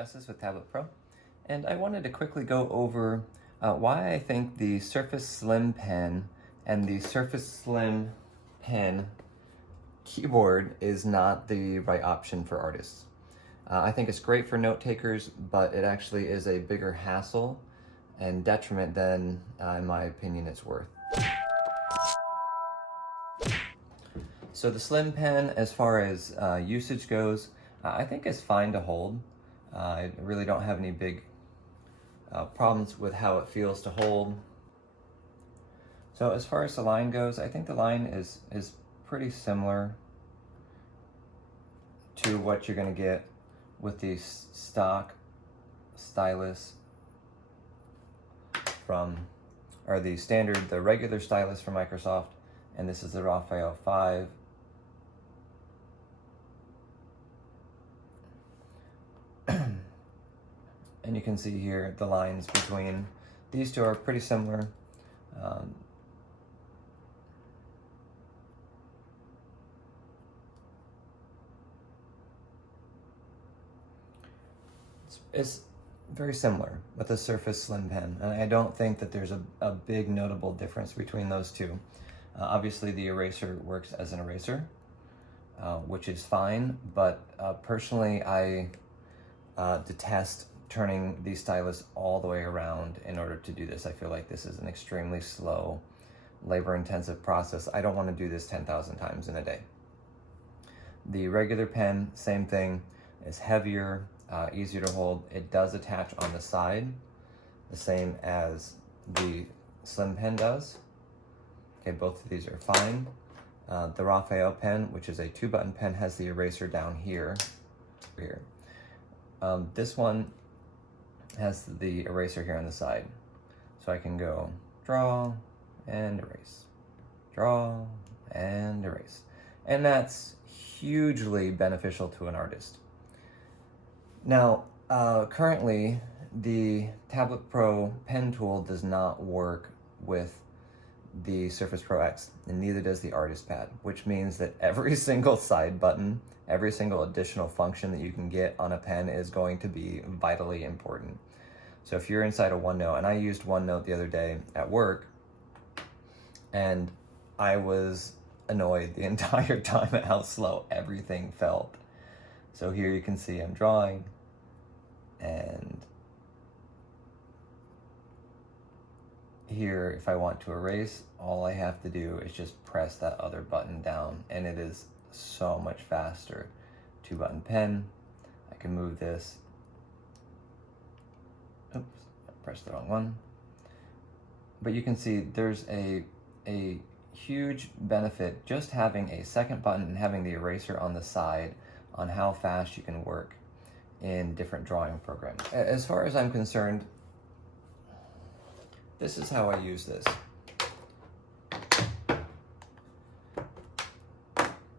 Justice with Tablet Pro, and I wanted to quickly go over why I think the Surface Slim Pen and the Surface Slim Pen keyboard is not the right option for artists. I think it's great for note takers, but it actually is a bigger hassle and detriment than, in my opinion, it's worth. So the Slim Pen, as far as usage goes, I think it's fine to hold. I really don't have any big problems with how it feels to hold. So as far as the line goes, I think the line is pretty similar to what you're going to get with the stock stylus from, or the standard, the regular stylus from Microsoft, and this is the Raphael 5. And you can see here the lines between these two are pretty similar. It's very similar with the Surface Slim Pen, and I don't think that there's a big notable difference between those two. Obviously the eraser works as an eraser, which is fine, but personally I detest turning the stylus all the way around in order to do this. I feel like this is an extremely slow, labor-intensive process. I don't want to do this 10,000 times in a day. The regular pen, same thing, is heavier, easier to hold. It does attach on the side, the same as the Slim Pen does. Okay, both of these are fine. The Raphael pen, which is a 2-button pen, has the eraser down here. This one has the eraser here on the side. So I can go draw and erase, draw and erase. And that's hugely beneficial to an artist. Now, currently, the Tablet Pro pen tool does not work with the Surface Pro X, and neither does the Artist Pad, which means that every single side button, every single additional function that you can get on a pen is going to be vitally important. So if you're inside of OneNote, and I used OneNote the other day at work, and I was annoyed the entire time at how slow everything felt. So here you can see I'm drawing, and here, if I want to erase, all I have to do is just press that other button down, and it is so much faster. 2-button pen, I can move this. Oops, I pressed the wrong one. But you can see there's a huge benefit just having a second button and having the eraser on the side on how fast you can work in different drawing programs. As far as I'm concerned, this is how I use this.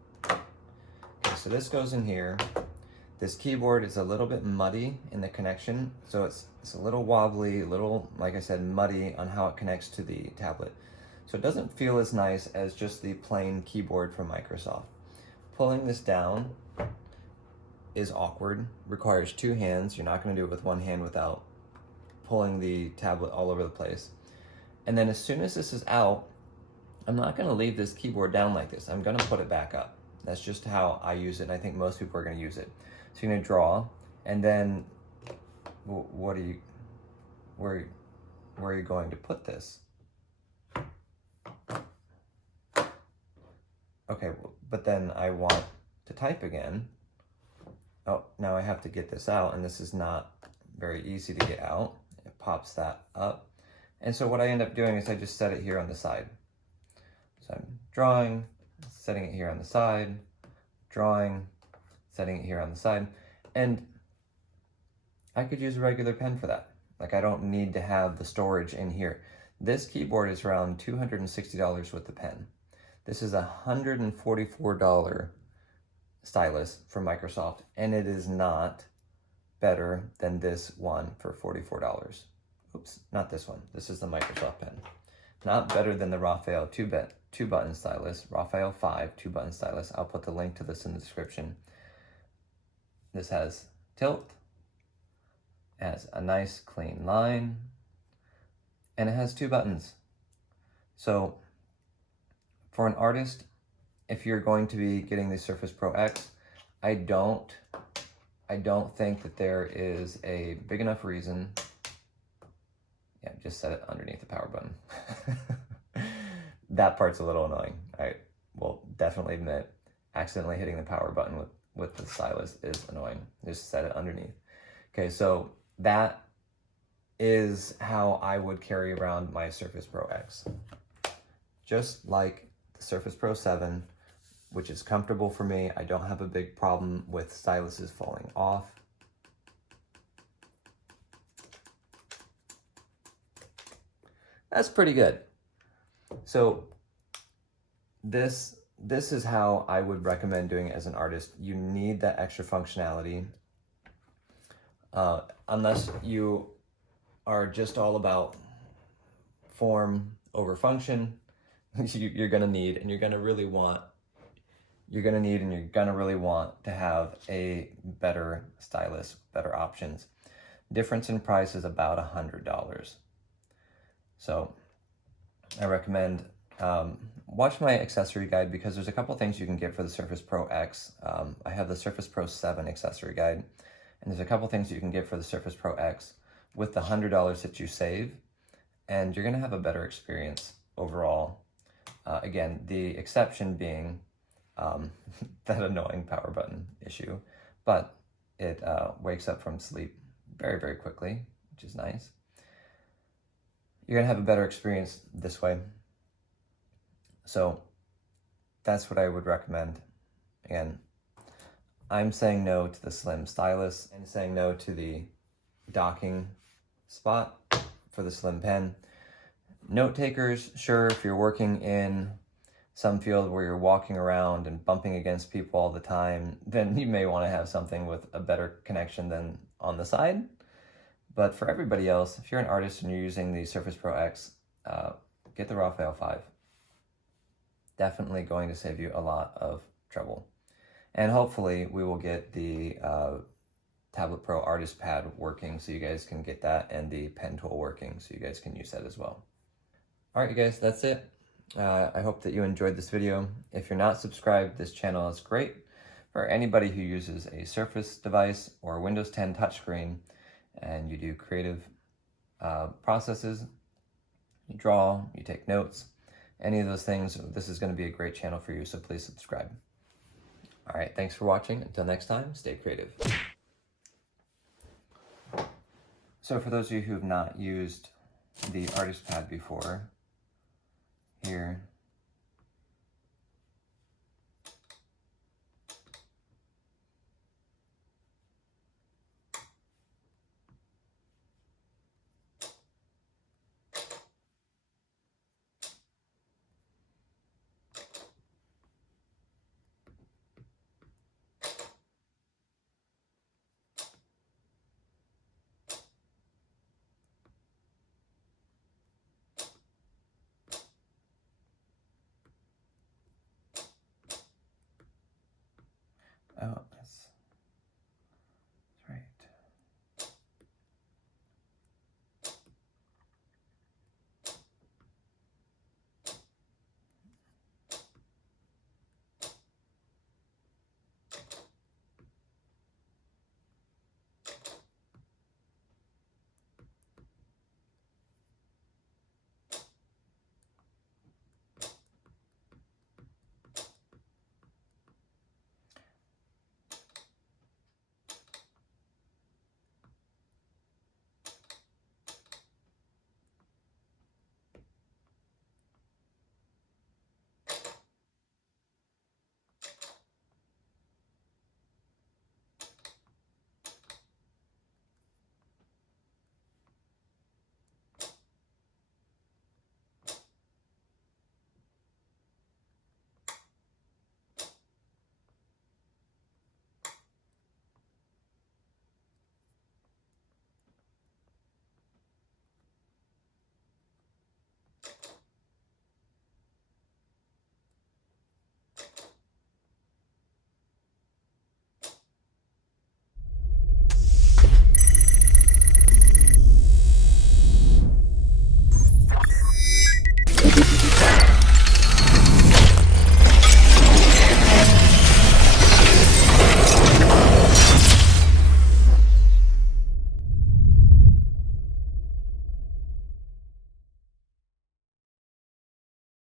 Okay, so this goes in here. This keyboard is a little bit muddy in the connection, so it's a little wobbly, a little, like I said, muddy on how it connects to the tablet. So it doesn't feel as nice as just the plain keyboard from Microsoft. Pulling this down is awkward, requires 2 hands. You're not going to do it with 1 hand without pulling the tablet all over the place. And then as soon as this is out, I'm not going to leave this keyboard down like this. I'm going to put it back up. That's just how I use it, and I think most people are going to use it. So you're going to draw, and then where are you going to put this? Okay, but then I want to type again. Oh, now I have to get this out, and this is not very easy to get out. It pops that up. And so what I end up doing is I just set it here on the side. So I'm drawing, setting it here on the side, drawing, setting it here on the side. And I could use a regular pen for that. Like, I don't need to have the storage in here. This keyboard is around $260 with the pen. This is a $144 stylus from Microsoft, and it is not better than this one for $44. Oops, not this one. This is the Microsoft pen. Not better than the Raphael 2-button stylus, Raphael 5 2-button stylus. I'll put the link to this in the description. This has tilt, It has a nice clean line, and it has 2 buttons. So for an artist, if you're going to be getting the Surface Pro X, I don't think that there is a big enough reason. Yeah, just set it underneath the power button. That part's a little annoying. I will definitely admit, accidentally hitting the power button with the stylus is annoying. Just set it underneath. Okay, so that is how I would carry around my Surface Pro X. Just like the Surface Pro 7, which is comfortable for me. I don't have a big problem with styluses falling off. That's pretty good. So this is how I would recommend doing it as an artist. You need that extra functionality. Unless you are just all about form over function, you're gonna need and you're gonna really want to have a better stylus, better options. Difference in price is about $100. So I recommend watch my accessory guide, because there's a couple things you can get for the Surface Pro X. I have the Surface Pro 7 accessory guide, and there's a couple things you can get for the Surface Pro X with the $100 that you save, and you're gonna have a better experience overall. Again, the exception being that annoying power button issue, but it wakes up from sleep very, very quickly, which is nice. You're gonna have a better experience this way. So that's what I would recommend. Again, I'm saying no to the Slim Stylus and saying no to the docking spot for the Slim Pen. Note takers, sure, if you're working in some field where you're walking around and bumping against people all the time, then you may want to have something with a better connection than on the side. But for everybody else, if you're an artist and you're using the Surface Pro X, get the Raphael 5. Definitely going to save you a lot of trouble. And hopefully we will get the Tablet Pro Artist Pad working so you guys can get that, and the pen tool working so you guys can use that as well. All right, you guys, that's it. I hope that you enjoyed this video. If you're not subscribed, this channel is great for anybody who uses a Surface device or Windows 10 touchscreen and you do creative processes, you draw, you take notes, any of those things. This is going to be a great channel for you, so please subscribe. All right, thanks for watching. Until next time, stay creative. So for those of you who have not used the Artist Pad before, here